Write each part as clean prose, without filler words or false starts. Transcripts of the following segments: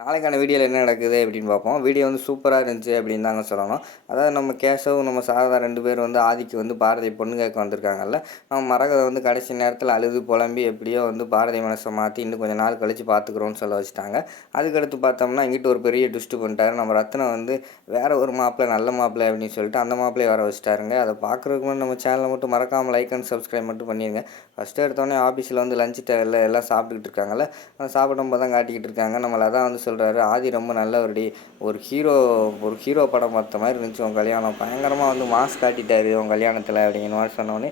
நாளைக்கான வீடியோவில் என்ன நடக்குது அப்படின்னு பார்ப்போம். வீடியோ வந்து சூப்பராக இருந்துச்சு அப்படின்னு தாங்க சொல்லணும். அதாவது நம்ம கேசவ், நம்ம சாரதா 2 பேர் வந்து ஆதிக்கு வந்து பாரதி பொண்ணு கேட்க வந்திருக்காங்கல்ல. நம்ம மரகதை வந்து கடைசி நேரத்தில் அழுது புலம்பி எப்படியோ வந்து பாரதி மனசை மாற்றி இன்னும் கொஞ்சம் நாள் கழித்து பார்த்துக்குறோன்னு சொல்ல வச்சுட்டாங்க. அதுக்கடுத்து பார்த்தோம்னா இங்கிட்ட ஒரு பெரிய ட்விஸ்ட்டு பண்ணிட்டாரு. நம்ம ரத்னம் வந்து வேற ஒரு மாப்பிள்ளை, நல்ல மாப்பிள்ளை அப்படின்னு சொல்லிட்டு அந்த மாப்பிள்ளையை வர வச்சுட்டாருங்க. அதை பார்க்குறதுக்கு முன்னாடி நம்ம சேனலை மட்டும் மறக்காமல் லைக் அண்ட் சப்ஸ்கிரைப் மட்டும் பண்ணிடுங்க. ஃபஸ்ட்டு எடுத்தோடனே ஆஃபீஸில் வந்து லஞ்ச் டேவில் எல்லாம் சாப்பிட்டுக்கிட்டு இருக்காங்கல்ல. சாப்பிடும்போது தான் காட்டிக்கிட்டு இருக்காங்க. நம்மளை அதான் வந்து சொல்கிறாரு, ஆதி ரொம்ப நல்லவருடி, ஒரு ஹீரோ படம் பார்த்த மாதிரி இருந்துச்சு உன் கல்யாணம், பயங்கரமாக வந்து மாஸ் காட்டிட்டாரு உன் கல்யாணத்தில் அப்படிங்கிற மாதிரி சொன்னோடனே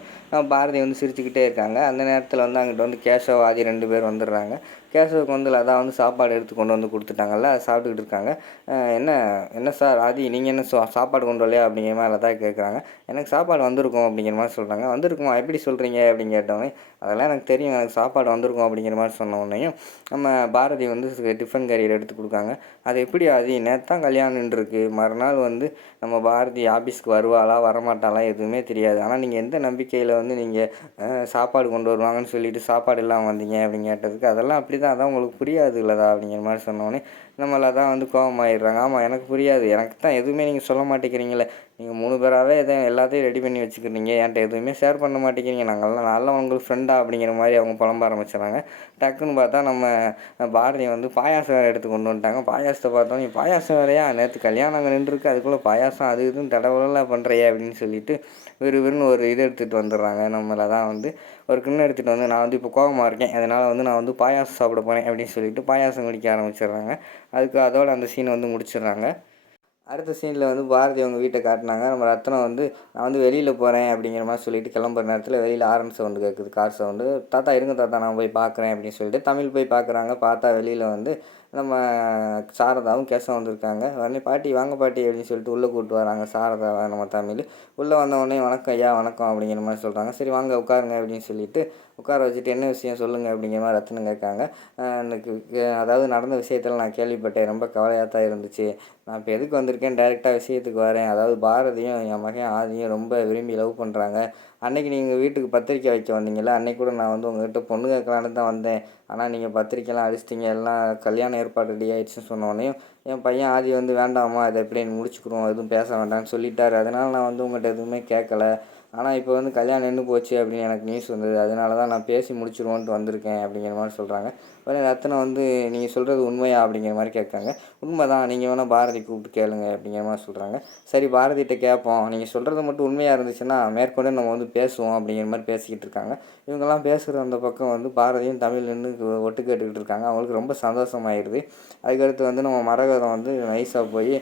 பாரதி வந்து சிரிச்சுக்கிட்டே இருக்காங்க. அந்த நேரத்தில் வந்து அங்கிட்ட வந்து கேசவ், ஆதி 2 பேர் வந்துடுறாங்க. கேசவுக்கு வந்து லதா வந்து சாப்பாடு எடுத்து கொண்டு வந்து கொடுத்துட்டாங்கல்ல, அதை சாப்பிட்டுக்கிட்டு இருக்காங்க. என்ன என்ன சார் ஆதி, நீங்கள் என்ன சாப்பாடு கொண்டு வரலையா அப்படிங்கிற மாதிரி லதா கேட்குறாங்க. எனக்கு சாப்பாடு வந்திருக்கும் அப்படிங்கிற மாதிரி சொல்கிறாங்க. வந்திருக்குமா, எப்படி சொல்கிறீங்க அப்படின்னு கேட்டோடனே, அதெல்லாம் எனக்கு தெரியும், எனக்கு சாப்பாடு வந்திருக்கும் அப்படிங்கிற மாதிரி சொன்ன உடனேயும் நம்ம பாரதி வந்து டிஃபன் கேரியர் எடுத்து கொடுக்காங்க. அது எப்படி ஆதி, நேற்று தான் கல்யாணம்ன்றிருக்கு, மறுநாள் வந்து நம்ம பாரதி ஆஃபீஸ்க்கு வருவாளா வரமாட்டாளா எதுவுமே தெரியாது, ஆனால் நீங்கள் எந்த நம்பிக்கையில் வந்து நீங்கள் சாப்பாடு கொண்டு வருவாங்கன்னு சொல்லிட்டு சாப்பாடு இல்லாமல் வந்தீங்க அப்படின்னு கேட்டதுக்கு, அதெல்லாம் அப்படி தான், அதான் உங்களுக்கு புரியாது இல்லதா அப்படிங்கிற மாதிரி சொன்னோடனே நம்மளை தான் வந்து கோபமாயிடுறாங்க. ஆமாம் எனக்கு புரியாது, எனக்கு தான் எதுவுமே நீங்கள் சொல்ல மாட்டேங்கிறீங்களே, நீங்கள் 3 பேராகவே எல்லாத்தையும் ரெடி பண்ணி வச்சுக்கிறீங்க, என்கிட்ட எதுவுமே ஷேர் பண்ண மாட்டேங்கிறீங்க, நான்லாம் உங்களுக்கு ஃப்ரெண்டா அப்படிங்கிற மாதிரி அவங்க புலம்ப ஆரம்பிச்சிடறாங்க. டக்குன்னு பார்த்தா நம்ம பாரதி வந்து பாயாசம் வேறு எடுத்து கொண்டு வந்துட்டாங்க. பாயாசத்தை பார்த்தோன்னே, பாயாசம் வேறையா, நேற்று கல்யாணம் அங்கே நின்றுருக்கு, அதுக்குள்ளே பாயாசம் அது இதுன்னு தடவலாம் பண்ணுறியா அப்படின்னு சொல்லிட்டு விறுவிறுன்னு ஒரு இது எடுத்துகிட்டு வந்துடுறாங்க. நம்மளை தான் வந்து ஒரு கிண்ணம் எடுத்துகிட்டு வந்து, நான் வந்து இப்போ கோபமாக இருக்கேன், அதனால் வந்து நான் வந்து பாயாசம் சாப்பிட போகிறேன் அப்படின்னு சொல்லிட்டு பாயாசம் குடிக்க ஆரம்பிச்சிடுறாங்க. அதோட அந்த சீனை வந்து முடிச்சிடுறாங்க. அடுத்த சீனில் வந்து பாரதி அவங்க வீட்டை காட்டினாங்க. நம்ம ரத்னம் வந்து, நான் வந்து வெளியில் போகிறேன் அப்படிங்கிற மாதிரி சொல்லிட்டு கிளம்புற நேரத்தில் வெளியில் ஹாரன் சவுண்டு கேட்குது, கார் சவுண்டு. தாத்தா இருங்க தாத்தா, நான் போய் பார்க்குறேன் அப்படின்னு சொல்லிட்டு தமிழ் போய் பார்க்குறாங்க. பார்த்தா வெளியில் வந்து நம்ம சாரதாவும் கேசவும் வந்திருக்காங்க. உடனே பாட்டி வாங்க பாட்டி அப்படின்னு சொல்லிட்டு உள்ளே கூப்பிட்டு வராங்க சாரதா, நம்ம தமிழ். உள்ளே வந்தவொடனே வணக்கம் ஐயா வணக்கம் அப்படிங்கிற மாதிரி சொல்கிறாங்க. சரி வாங்க உட்காருங்க அப்படின்னு சொல்லிட்டு உட்கார வச்சுட்டு, என்ன விஷயம் சொல்லுங்கள் அப்படிங்கிற மாதிரி ரத்னம் கேட்காங்க. எனக்கு அதாவது நடந்த விஷயத்தில் நான் கேள்விப்பட்டேன், ரொம்ப கவலையாக தான் இருந்துச்சு, நான் இப்போ எதுக்கு வந்திருக்கேன், டைரெக்டாக விஷயத்துக்கு வரேன். அதாவது பாரதியும் என் மகன் ஆதியும் ரொம்ப விரும்பி லவ் பண்ணுறாங்க. அன்றைக்கி நீங்கள் வீட்டுக்கு பத்திரிக்கை வைக்க வந்தீங்கல்ல, அன்றைக்கி கூட நான் வந்து உங்கள்கிட்ட பொண்ணு கேட்கலான்னு தான் வந்தேன், ஆனால் நீங்கள் பத்திரிக்கைலாம் அடிச்சிட்டிங்க, எல்லாம் கல்யாண ஏற்பாடு ரெடி ஆகிடுச்சுன்னு சொன்னோடனையும் என் பையன் ஆதி வந்து வேண்டாமா, இதை எப்படி முடிச்சுக்கிறோம், எதுவும் பேச வேண்டாம்னு சொல்லிட்டாரு, அதனால் நான் வந்து உங்கள்கிட்ட எதுவுமே கேட்கல. ஆனால் இப்போ வந்து கல்யாணம் நின்று போச்சு அப்படின்னு எனக்கு நியூஸ் வந்தது, அதனால தான் நான் பேசி முடிச்சிருவோன்ட்டு வந்திருக்கேன் அப்படிங்கிற மாதிரி சொல்கிறாங்க. உடனே ரத்னம் வந்து, நீங்கள் சொல்கிறது உண்மையா அப்படிங்கிற மாதிரி கேட்காங்க. உண்மை தான், நீங்கள் வேணால் பாரதி கூப்பிட்டு கேளுங்க அப்படிங்கிற மாதிரி சொல்கிறாங்க. சரி பாரதிகிட்ட கேட்போம், நீங்கள் சொல்கிறது மட்டும் உண்மையாக இருந்துச்சுன்னா மேற்கொண்டு நம்ம வந்து பேசுவோம் அப்படிங்கிற மாதிரி பேசிக்கிட்டு இருக்காங்க. இவங்கெல்லாம் பேசுகிற அந்த பக்கம் வந்து பாரதியும் தமிழ் நின்று ஒட்டு கேட்டுக்கிட்டு இருக்காங்க. அவங்களுக்கு ரொம்ப சந்தோஷமாயிடுது. அதுக்கடுத்து வந்து நம்ம மரகதம் வந்து நைஸாக போய்,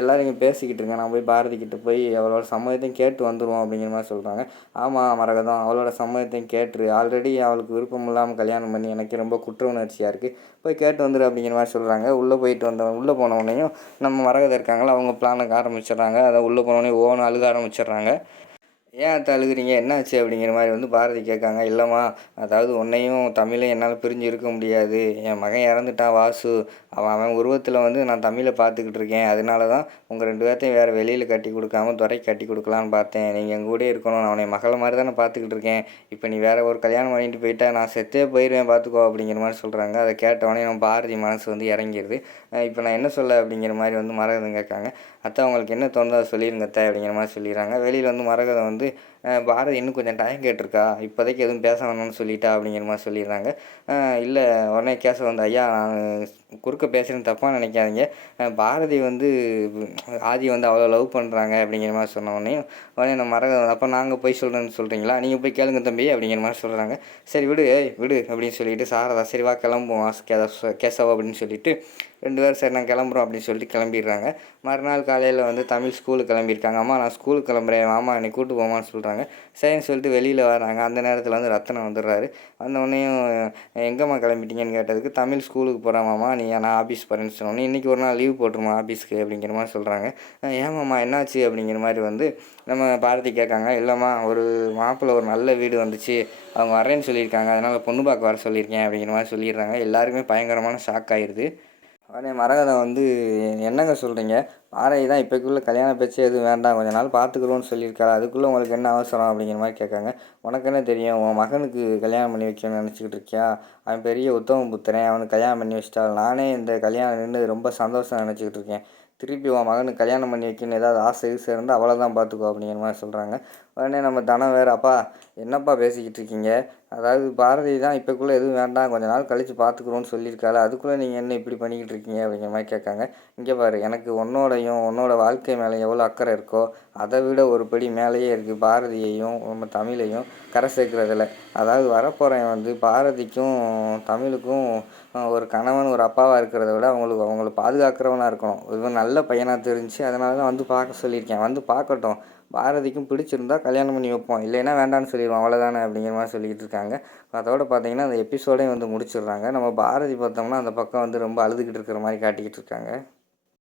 எல்லோரும் இங்கே பேசிக்கிட்டு இருங்க, நான் போய் பாரதிக்கிட்ட போய் அவளோட சம்மதத்தையும் கேட்டு வந்துடுவோம் அப்படிங்கிற மாதிரி சொல்கிறாங்க. ஆமாம் மரகதம், அவளோட சம்மதத்தையும் கேட்டுரு, ஆல்ரெடி அவளுக்கு விருப்பம் இல்லாமல் கல்யாணம் பண்ணி எனக்கு ரொம்ப குற்ற உணர்ச்சியாக இருக்குது, போய் கேட்டு வந்துடு அப்படிங்கிற மாதிரி சொல்கிறாங்க. உள்ளே போனவுடனேயும் நம்ம மரகதம் இருக்காங்களா, அவங்க பிளானுக்கு ஆரம்பிச்சிடுறாங்க. அதை உள்ளே போனோடனே ஓன்னு அழுக ஆரம்பிச்சிடுறாங்க. ஏன் அத்தை அழுகுறீங்க, என்னாச்சு அப்படிங்கிற மாதிரி வந்து பாரதி கேட்காங்க. இல்லைம்மா, அதாவது உன்னையும் தமிழையும் என்னால் பிரிஞ்சு இருக்க முடியாது, என் மகன் இறந்துட்டான் வாசு, அவன் உருவத்தில் வந்து நான் தமிழை பார்த்துக்கிட்டு இருக்கேன், அதனால தான் உங்கள் 2 பேர்த்தையும் வேறு வெளியில் கட்டி கொடுக்காம துறைக்கு கட்டி கொடுக்கலான்னு பார்த்தேன், நீங்கள் எங்கள் கூட இருக்கணும், நான் அவனை மகளை மாதிரி தானே பார்த்துக்கிட்டு இருக்கேன், இப்போ நீ வேறு ஒரு கல்யாணம் பண்ணிட்டு போயிட்டா நான் செத்தே போயிடுவேன் பார்த்துக்கோ அப்படிங்கிற மாதிரி சொல்கிறாங்க. அதை கேட்டவொடனே நம்ம பாரதி மனசு வந்து இறங்கிடுது. இப்போ நான் என்ன சொல்ல அப்படிங்கிற மாதிரி வந்து மரகதம் கேட்காங்க. அத்தை அவங்களுக்கு என்ன தோணுதோ அதை சொல்லிடுங்க அத்தை அப்படிங்கிற மாதிரி சொல்லிடுறாங்க. வெளியில் வந்து மரகதம் வந்து, பாரதி இன்னும் கொஞ்சம் டைம் கேட்டிருக்கா, இப்போதைக்கு எதுவும் பேச வேணும்னு சொல்லிட்டா அப்படிங்கிற மாதிரி சொல்லிடுறாங்க. இல்லை, உடனே கேசவ வந்து, ஐயா நான் குறுக்க பேசுகிறேன்னு தப்பாக நினைக்காதீங்க, பாரதி வந்து ஆதி வந்து அவ்வளோ லவ் பண்ணுறாங்க அப்படிங்கிற மாதிரி உடனே நம்ம மரகதம், அப்போ நாங்கள் போய் சொல்கிறேன்னு சொல்கிறீங்களா, நீங்கள் போய் கேளுங்க தம்பி அப்படிங்கிற மாதிரி சொல்கிறாங்க. சரி விடு விடு அப்படின்னு சொல்லிட்டு சாரதா, சரி வா கிளம்புவோம் கேசவ் அப்படின்னு சொல்லிட்டு 2 பேரும் சரி நான் கிளம்புறோம் அப்படின்னு சொல்லிட்டு கிளம்பிடுறாங்க. மறுநாள் காலையில் வந்து தமிழ் ஸ்கூலுக்கு கிளம்பியிருக்காங்க. அம்மா நான் ஸ்கூலுக்கு கிளம்புறேன், மாமா என்னை கூப்பிட்டு போமான்னு சொல்கிறாங்க. சரின்னு சொல்லிட்டு வெளியில் வராங்க. அந்த நேரத்தில் வந்து ரத்தனம் வந்துடுறாரு. வந்தோடனேயும் எங்கேம்மா கிளம்பிட்டீங்கன்னு கேட்டதுக்கு, தமிழ் ஸ்கூலுக்கு போகிறேன் மாமா, நான் ஆஃபீஸ் போகிறேன்னு சொன்னோன்னே, இன்றைக்கி ஒரு நாள் லீவ் போட்டுருமா ஆஃபீஸ்க்கு அப்படிங்கிற மாதிரி சொல்கிறாங்க. ஏமாம்மா என்னாச்சு அப்படிங்கிற மாதிரி வந்து நம்ம பாரதி கேட்காங்க. இல்லைம்மா, ஒரு மாப்பிள்ளை ஒரு நல்ல வீடு வந்துச்சு, அவங்க வரேன்னு சொல்லியிருக்காங்க, அதனால் பொண்ணு பார்க்க வர சொல்லியிருக்கேன் அப்படிங்கிற மாதிரி சொல்லிடுறாங்க. எல்லாருக்குமே பயங்கரமான ஷாக் ஆயிடுது. உடனே மரகதம் வந்து என்னங்க சொல்கிறீங்க? பாரதி தான் இப்போக்குள்ள கல்யாண பேச்சே எதுவும் வேண்டாம், கொஞ்ச நாள் பார்த்துக்குறோன்னு சொல்லியிருக்காரு, அதுக்குள்ளே உங்களுக்கு என்ன அவசரம் அப்படிங்கிற மாதிரி கேட்காங்க. உனக்கு என்ன தெரியும்? உன் மகனுக்கு கல்யாணம் பண்ணி வைக்கணும்னு நினச்சிக்கிட்டு இருக்கியா? அவன் பெரிய உத்தம புத்திரன், அவனுக்கு கல்யாணம் பண்ணி வச்சிட்டால் நானே இந்த கல்யாணம் நின்று ரொம்ப சந்தோஷம் நினச்சிக்கிட்டு இருக்கேன். திருப்பி உன் மகனுக்கு கல்யாணம் பண்ணி வைக்கணும்னு ஏதாவது ஆசை கீசை இருந்தால் அவ்வளோதான் பார்த்துக்கோ அப்படிங்கிற மாதிரி சொல்கிறாங்க. உடனே நம்ம தனம் வேறு, அப்பா என்னப்பா பேசிக்கிட்டு இருக்கீங்க? அதாவது பாரதி தான் இப்போக்குள்ளே எதுவும் வேண்டாம், கொஞ்ச நாள் கழித்து பார்த்துக்குறோன்னு சொல்லியிருக்காள், அதுக்குள்ளே நீங்கள் என்ன இப்படி பண்ணிக்கிட்டு இருக்கீங்க அப்படிங்கிற மாதிரி கேட்காங்க. இங்கே பாரு, எனக்கு உன்னோட வாழ்க்கை மேலே எவ்வளோ அக்கறை இருக்கோ அதை விட ஒரு படி மேலேயே இருக்குது பாரதியையும் நம்ம தமிழையும் கரை சேர்க்குறதில்ல. அதாவது வரப்போகிறவன் வந்து பாரதிக்கும் தமிழுக்கும் ஒரு கணவன் ஒரு அப்பாவாக இருக்கிறத விட அவங்கள பாதுகாக்கிறவனாக இருக்கணும். இவன் நல்ல பையனாக தெரிஞ்சு அதனால தான் வந்து பார்க்க சொல்லியிருக்கேன், வந்து பார்க்கட்டும், பாரதிக்கும் பிடிச்சிருந்தா கல்யாணம் பண்ணி வைப்போம், இல்லைன்னா வேண்டான்னு சொல்லிடுவோம், அவ்வளோதானே அப்படிங்கிற மாதிரி சொல்லிக்கிட்டு இருக்காங்க. அதோட பார்த்தீங்கன்னா அந்த எபிசோடே வந்து முடிச்சிடுறாங்க. நம்ம பாரதி பார்த்தோம்னா அந்த பக்கம் வந்து ரொம்ப அழுதுகிட்டு இருக்கிற மாதிரி காட்டிக்கிட்டு இருக்காங்க.